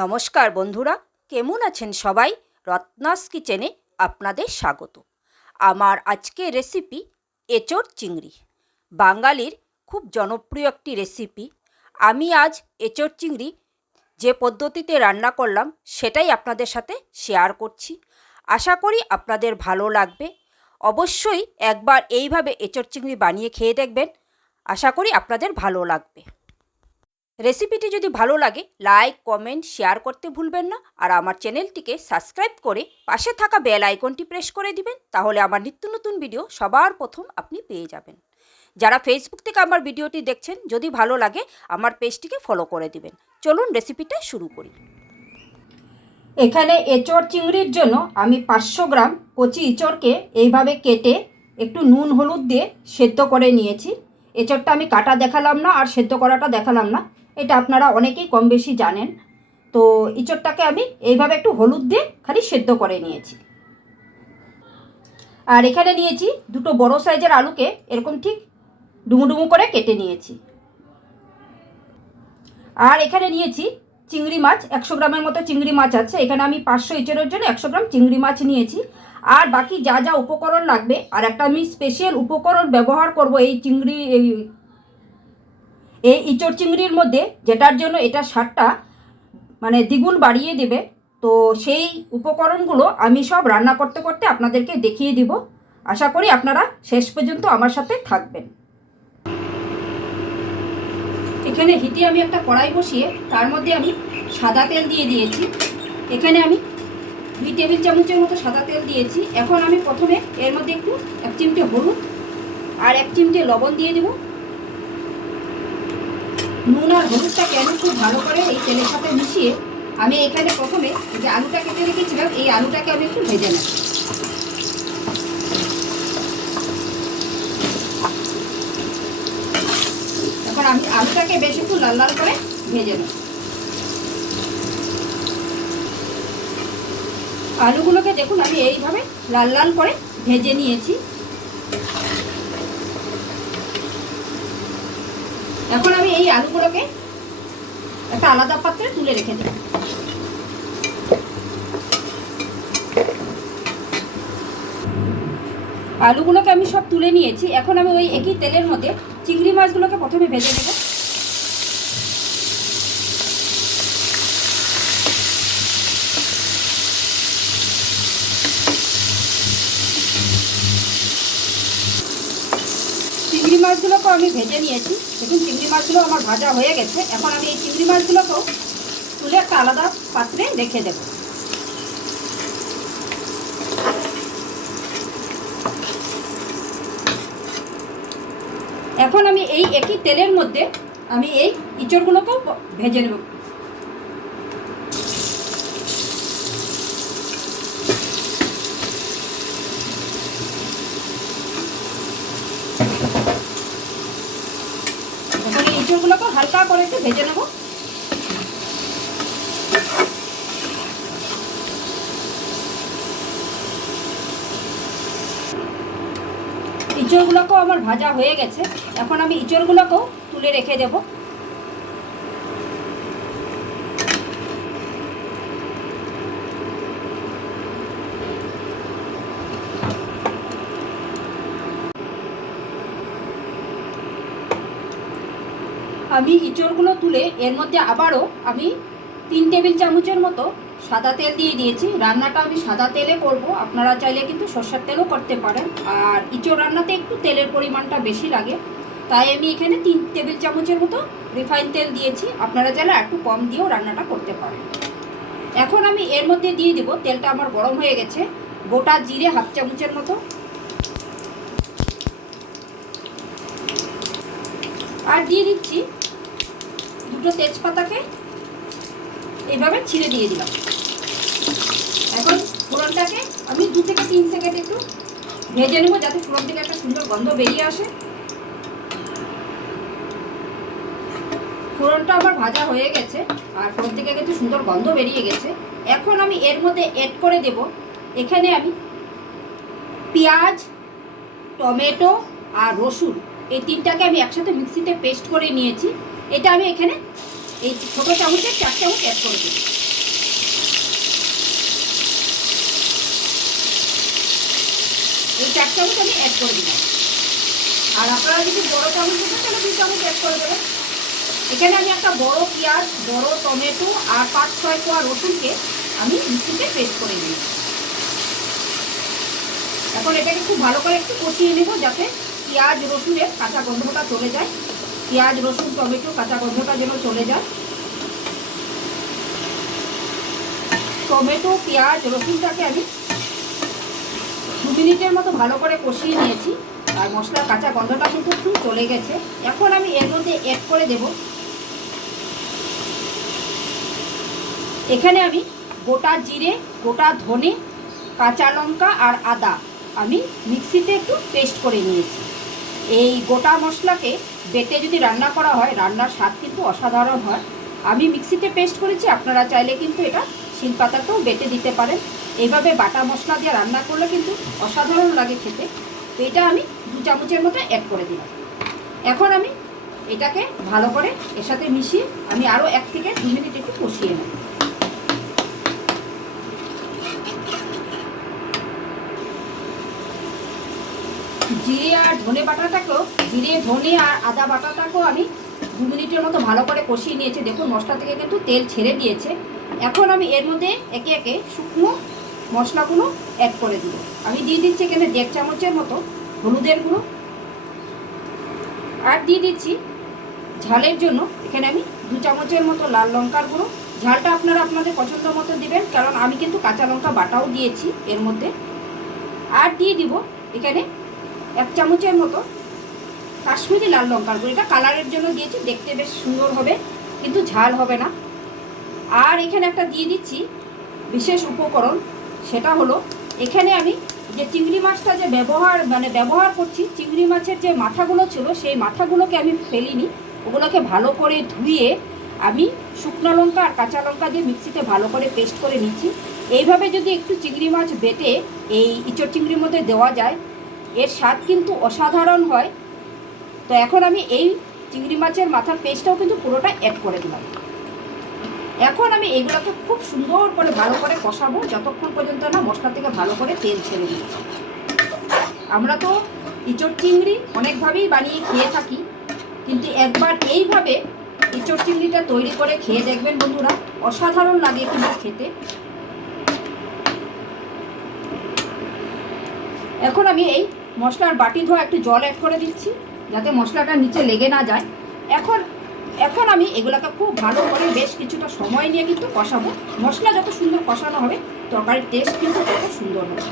নমস্কার বন্ধুরা, কেমন আছেন সবাই? রত্নাস কিচেনে আপনাদের স্বাগত। আমার আজকের রেসিপি এঁচোড় চিংড়ি। বাঙালির খুব জনপ্রিয় একটি রেসিপি আমি আজ এঁচোড় চিংড়ি যে পদ্ধতিতে রান্না করলাম, সেটাই আপনাদের সাথে শেয়ার করছি। আশা করি আপনাদের ভালো লাগবে। অবশ্যই একবার এইভাবে এঁচোড় চিংড়ি বানিয়ে খেয়ে দেখবেন। আশা করি আপনাদের ভালো লাগবে। রেসিপিটি যদি ভালো লাগে লাইক কমেন্ট শেয়ার করতে ভুলবেন না। আর আমার চ্যানেলটিকে সাবস্ক্রাইব করে পাশে থাকা বেল আইকনটি প্রেস করে দিবেন, তাহলে আমার নিত্য নতুন ভিডিও সবার প্রথম আপনি পেয়ে যাবেন। যারা ফেসবুক থেকে আমার ভিডিওটি দেখছেন, যদি ভালো লাগে, আমার পেজটিকে ফলো করে দিবেন। চলুন রেসিপিটা শুরু করি। এখানে এঁচড় চিংড়ির জন্য আমি পাঁচশো গ্রাম কচি এঁচড়কে এইভাবে কেটে একটু নুন, হলুদ দিয়ে সেদ্ধ করে নিয়েছি। এঁচড়টা আমি কাটা দেখালাম না, আর সেদ্ধ করাটা দেখালাম না। এটা আপনারা অনেকেই কম বেশি জানেন। তো ইঁচড়টাকে আমি এইভাবে একটু হলুদ দিয়ে খালি সেদ্ধ করে নিয়েছি। আর এখানে নিয়েছি দুটো বড় সাইজের আলুকে এরকম ঠিক ডুমু ডুমু করে কেটে নিয়েছি। আর এখানে নিয়েছি চিংড়ি মাছ, একশো গ্রামের মতো চিংড়ি মাছ আছে। এখানে আমি পাঁচশো ইঁচড়ের জন্য একশো গ্রাম চিংড়ি মাছ নিয়েছি। আর বাকি যা যা উপকরণ লাগবে, আর একটা আমি স্পেশাল উপকরণ ব্যবহার করব এই চিংড়ি এই ইঁচড় চিংড়ির মধ্যে যেটার জন্য এটা স্বাদটা মানে দ্বিগুণ বাড়িয়ে দেবে, তো সেই উপকরণগুলো আমি সব রান্না করতে করতে আপনাদেরকে দেখিয়ে দিব। আশা করি আপনারা শেষ পর্যন্ত আমার সাথে থাকবেন। এখানে হিটে আমি একটা কড়াই বসিয়ে তার মধ্যে আমি সাদা তেল দিয়ে দিয়েছি। এখানে আমি দুই টেবিল চামচের মতো সাদা তেল দিয়েছি। এখন আমি প্রথমে এর মধ্যে একটু এক চিমটে হলুদ আর এক চিমটে লবণ দিয়ে দেবো। নুন আর হলুদটাকে আমি খুব ভালো করে এই তেলের সাথে মিশিয়ে আমি এখানে প্রথমে যে আলুটা কেটে রেখেছিলাম, এই আলুটাকে আমি একটু ভেজে নেব। তারপর আমি আলুটাকে বেশ একটু লাল লাল করে ভেজে নেব। আলুগুলোকে দেখুন, আমি এইভাবে লাল লাল করে ভেজে নিয়েছি। এখন আমি এই আলুগুলোকে একটা আলাদা পাত্রে তুলে রেখে দিই আলুগুলোকে আমি সব তুলে নিয়েছি। এখন আমি ওই একই তেলের মধ্যে চিংড়ি মাছগুলোকে প্রথমে ভেজে নেব চিংড়ি মাছগুলোকেও আমি ভেজে নিয়েছি। দেখুন, চিংড়ি মাছগুলো আমার ভাজা হয়ে গেছে। এখন আমি এই চিংড়ি মাছগুলোকেও তুলে একটা আলাদা পাত্রে রেখে দেব। এখন আমি এই একই তেলের মধ্যে আমি এই ইঁচড়গুলোকেও ভেজে নেব। এই হালকা করে একটু ভেজে নেব। ইঁচড়গুলোকেও আমার ভাজা হয়ে গেছে। এখন আমি ইঁচড়গুলোকেও তুলে রেখে দেব। আমি ইঁচড়গুলো তুলে এর মধ্যে আবারও আমি তিন টেবিল চামচের মতো সাদা তেল দিয়ে দিয়েছি। রান্নাটা আমি সাদা তেলে করব। আপনারা চাইলে কিন্তু সর্ষের তেলও করতে পারেন। আর ইঁচড় রান্নাতে একটু তেলের পরিমাণটা বেশি লাগে। তাই আমি এখানে তিন টেবিল চামচের মতো রিফাইন তেল দিয়েছি। আপনারা চাইলে একটু কম দিয়েও রান্নাটা করতে পারেন। এখন আমি এর মধ্যে দিয়ে দেবো। তেলটা আমার গরম হয়ে গেছে। গোটা জিরে হাফ চামচের মতো। আর দিয়ে দিচ্ছি দুটো তেজপাতাকে এইভাবে ছিঁড়ে দিয়ে দিলাম। এখন ফোড়নটাকে আমি দু থেকে তিন সেকেন্ড একটু ভেজে নেব যাতে ফোড়ন থেকে একটা সুন্দর গন্ধ বেরিয়ে আসে। ফোড়নটা আমার ভাজা হয়ে গেছে আর ফোড়ন থেকে কিন্তু সুন্দর গন্ধ বেরিয়ে গেছে। এখন আমি এর মধ্যে এড করে দেব এখানে আমি পেঁয়াজ, টমেটো আর রসুন। এই তিনটাকে আমি একসাথে মিক্সিতে পেস্ট করে নিয়েছি। এটা আমি এখানে এই ছোটো চামচে, চার চামচ অ্যাড করে দিই এই চার চামচ আমি অ্যাড করে দিলাম। আর আপনারা যদি বড়ো চামচ নেবেন, তাহলে দুই চামচ অ্যাড করে দেবেন। এখানে আমি একটা বড় পেঁয়াজ, বড় টমেটো আর পাঁচ ছয় কোয়া রসুনকে আমি মিক্সিতে পেস্ট করে নিই এখন এটাকে খুব ভালো করে একটু কষিয়ে নেব যাতে পেঁয়াজ রসুনের কাঁচা গন্ধটা চলে যায়। পেঁয়াজ, রসুন, টমেটো, কাঁচা গন্ধটা যেন চলে যায়। টমেটো, পেঁয়াজ, রসুনটাকে আমি দু মিনিটের মতো ভালো করে কষিয়ে নিয়েছি। আর মশলার কাঁচা গন্ধটা কিন্তু একটু চলে গেছে। এখন আমি এর মধ্যে অ্যাড করে দেব। এখানে আমি গোটা জিরে, গোটা ধনে, কাঁচা লঙ্কা আর আদা আমি মিক্সিতে একটু পেস্ট করে নিয়েছি। এই গোটা মশলাকে বেটে যদি রান্না করা হয়, রান্নার স্বাদ কিন্তু অসাধারণ হয়। আমি মিক্সিতে পেস্ট করেছি, আপনারা চাইলে কিন্তু এটা শিলপাতাতেও বেটে দিতে পারেন। এইভাবে বাটা মশলা দিয়ে রান্না করলে কিন্তু অসাধারণ লাগে খেতে। তো এটা আমি দু চামচের মতো অ্যাড করে দিলাম। এখন আমি এটাকে ভালো করে এর সাথে মিশিয়ে আমি আরও এক থেকে দু মিনিট একটু কষিয়ে নেব। জিরে আর ধনে বাটাটাকেও, জিরে, ধনে আর আদা বাটাটাকেও আমি দু মিনিটের মতো ভালো করে কষিয়ে নিয়েছি। দেখুন, মশলা থেকে কিন্তু তেল ছেড়ে দিয়েছে। এখন আমি এর মধ্যে একে একে শুকনো মশলাগুলো অ্যাড করে দিব। আমি দিয়ে দিচ্ছি এখানে দেড় চামচের মতো হলুদের গুঁড়ো। আর দিয়ে দিচ্ছি ঝালের জন্য এখানে আমি দু চামচের মতো লাল লঙ্কার গুঁড়ো। ঝালটা আপনারা আপনাদের পছন্দ মতো দিবেন, কারণ আমি কিন্তু কাঁচা লঙ্কা বাটাও দিয়েছি এর মধ্যে। আর দিয়ে দিব এখানে এক চামচের মতো কাশ্মীরি লাল লঙ্কার গুঁড়ো এটা কালারের জন্য দিয়েছি, দেখতে বেশ সুন্দর হবে, কিন্তু ঝাল হবে না। আর এখানে একটা দিয়ে দিচ্ছি বিশেষ উপকরণ, সেটা হলো এখানে আমি যে চিংড়ি মাছটা যে ব্যবহার মানে ব্যবহার করছি, চিংড়ি মাছের যে মাথাগুলো ছিল, সেই মাথাগুলোকে আমি ফেলিনি, ওগুলোকে ভালো করে ধুয়ে আমি শুকনো লঙ্কা আর কাঁচা লঙ্কা দিয়ে মিক্সিতে ভালো করে পেস্ট করে নিচ্ছি। এইভাবে যদি একটু চিংড়ি মাছ বেটে এই ইঁচড় চিংড়ির মধ্যে দেওয়া যায় এর স্বাদ কিন্তু অসাধারণ হয়। তো এখন আমি এই চিংড়ি মাছের মাথার পেস্টটাও কিন্তু পুরোটা অ্যাড করে দিলাম। এখন আমি এইগুলোকে খুব সুন্দর করে ভালো করে কষাবো, যতক্ষণ পর্যন্ত না মশলা থেকে ভালো করে তেল ছেড়ে দিচ্ছি আমরা তো ইঁচড় চিংড়ি অনেকভাবেই বানিয়ে খেয়ে থাকি, কিন্তু একবার এইভাবে ইঁচড় চিংড়িটা তৈরি করে খেয়ে দেখবেন বন্ধুরা, অসাধারণ লাগে কিন্তু খেতে। এখন আমি এই মশলার বাটি ধোয়া একটু জল অ্যাড করে দিচ্ছি, যাতে মশলাটা নিচে লেগে না যায়। এখন এখন আমি এগুলোকে খুব ভালো করে বেশ কিছুটা সময় নিয়ে কিন্তু কষাবো। মশলা যত সুন্দর কষানো হবে, তরকারির টেস্ট কিন্তু তত সুন্দর হবে।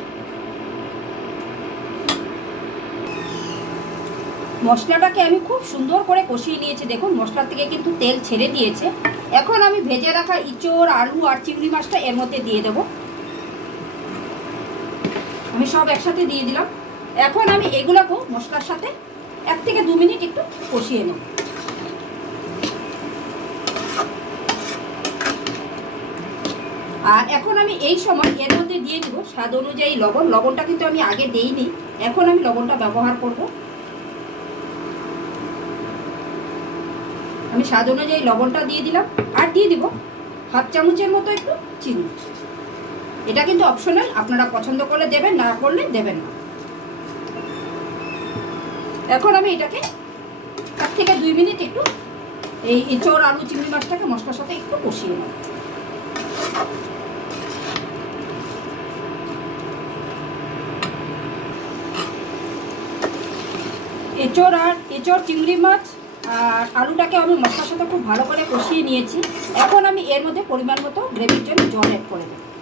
মশলাটাকে আমি খুব সুন্দর করে কষিয়ে নিয়েছি। দেখুন মশলা থেকে কিন্তু তেল ছেড়ে দিয়েছে। এখন আমি ভেজে রাখা ইঁচড়, আলু আর চিংড়ি মাছটা এর মধ্যে দিয়ে দেবো। আমি সব একসাথে দিয়ে দিলাম। এখন আমি এগুলোকেও মশলার সাথে এক থেকে দু মিনিট একটু কষিয়ে নেব। আর এখন আমি এই সময় এর মধ্যে দিয়ে দিব স্বাদ অনুযায়ী লবণ। লবণটা কিন্তু আমি আগে দেইনি। এখন আমি লবণটা ব্যবহার করব। আমি স্বাদ অনুযায়ী লবণটা দিয়ে দিলাম। আর দিয়ে দিব হাফ চামচের মতো একটু চিনি। এটা কিন্তু অপশনাল আপনারা পছন্দ করলে দেবেন, না করলে দেবেন না। এখন আমি এটাকে এক থেকে দুই মিনিট একটু এই এঁচড় আলু চিংড়ি মাছটাকে মশলার সাথে একটু কষিয়ে নেব। এঁচড় আর এঁচড় চিংড়ি মাছ আর আলুটাকে আমি মশলার সাথে খুব ভালো করে কষিয়ে নিয়েছি। এখন আমি এর মধ্যে পরিমাণ মতো গ্রেভির জন্য জল অ্যাড করে দেবো।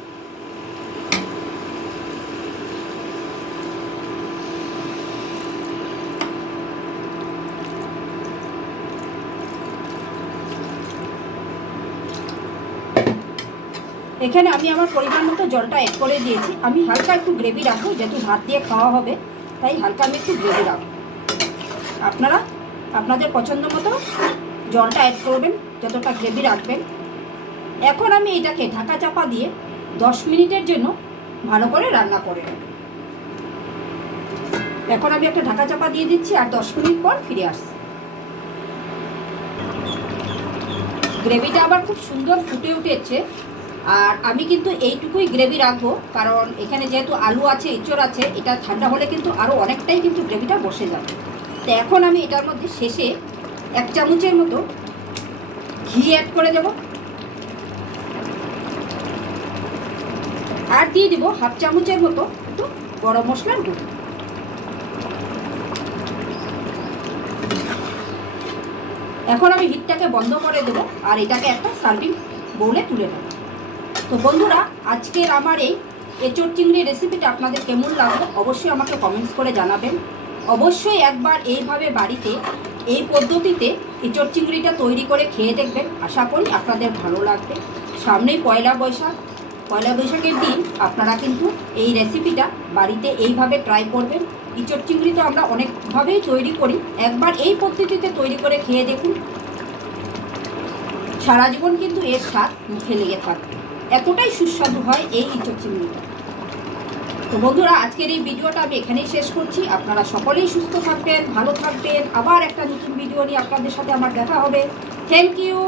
এখানে আমি আমার পরিমাণ মতো জলটা অ্যাড করে দিয়েছি। আমি হালকা একটু গ্রেভি রাখব, যেহেতু ভাত দিয়ে খাওয়া হবে, তাই হালকা আমি একটু গ্রেভি রাখব। আপনারা আপনাদের পছন্দ মতো জলটা অ্যাড করবেন, যতটা গ্রেভি রাখবেন। এখন আমি এটাকে ঢাকা চাপা দিয়ে দশ মিনিটের জন্য ভালো করে রান্না করে এখন আমি একটা ঢাকা চাপা দিয়ে দিচ্ছি আর দশ মিনিট পর ফিরে আসছি। গ্রেভিটা আবার খুব সুন্দর ফুটে উঠেছে। আর আমি কিন্তু এইটুকুই গ্রেভি রাখব কারণ এখানে যেহেতু আলু আছে, এঁচড় আছে, এটা ঠান্ডা হলে কিন্তু আরও অনেকটাই কিন্তু গ্রেভিটা বসে যাবে। তো এখন আমি এটার মধ্যে শেষে এক চামচের মতো ঘি অ্যাড করে দেব। আর দিয়ে দিব হাফ চামচের মতো একটু গরম মশলার গুঁড়ো। এখন আমি হিটটাকে বন্ধ করে দেব, আর এটাকে একটা সার্ভিং বউলে তুলে নেব। তো বন্ধুরা, আজকের আমার এই এঁচড় চিংড়ি রেসিপিটা আপনাদের কেমন লাগল অবশ্যই আমাকে কমেন্টস করে জানাবেন। অবশ্যই একবার এইভাবে বাড়িতে এই পদ্ধতিতে এঁচড় চিংড়িটা তৈরি করে খেয়ে দেখবেন। আশা করি আপনাদের ভালো লাগবে। সামনেই পয়লা বৈশাখ। পয়লা বৈশাখের দিন আপনারা কিন্তু এই রেসিপিটা বাড়িতে এইভাবে ট্রাই করবেন। ইঁচড় চিংড়ি তো আমরা অনেকভাবেই তৈরি করি। একবার এই পদ্ধতিতে তৈরি করে খেয়ে দেখুন। সারা জীবন কিন্তু এর স্বাদ মুখে লেগে থাকবে। এতটাই সুস্বাদু হয় এই ইঁচড় চিংড়িটা তো বন্ধুরা, আজকের এই ভিডিওটা আমি এখানেই শেষ করছি। আপনারা সকলেই সুস্থ থাকবেন, ভালো থাকবেন। আবার একটা নতুন ভিডিও নিয়ে আপনাদের সাথে আমার দেখা হবে। Thank you